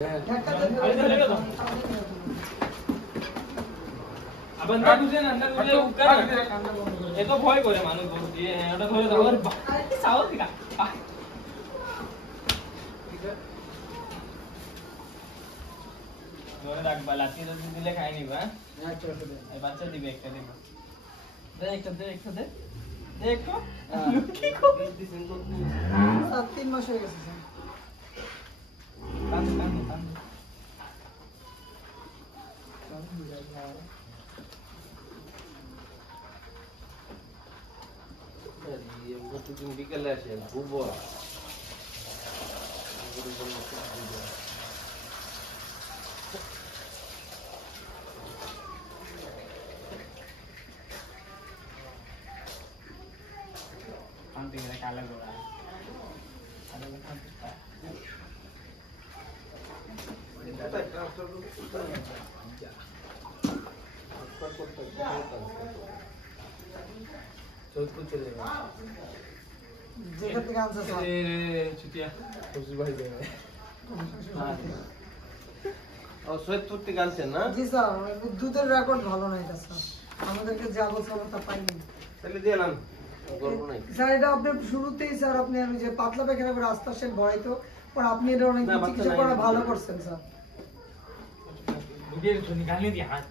ভয় করে মানুষ ওটা ধরে দাও ধরে রাখবা লাঠি দিলে খাই নিবা বাচ্চা দিবে একটা দিবে একটা দে একটা দে দেখো 3 মাস হয়ে গেছে বিকেলে আসে ঘুরবো কালো সৈয়দপুর থেকে আনছেন না? জি স্যার, দুধের রেকর্ড ভালো নাই স্যার, আমাদেরকে যা বলছে আমরা তা পাইনি। তাহলে দিয়ে নেন, গল্প নাই স্যার এটা আপনি শুরুতেই স্যার আপনি আমি যে পাতলা পায়খানা করে আস্তে আস্তে ভরাইতো, পর আপনি এটা অনেক চিকিৎসা করা ভালো করছেন স্যার। হাত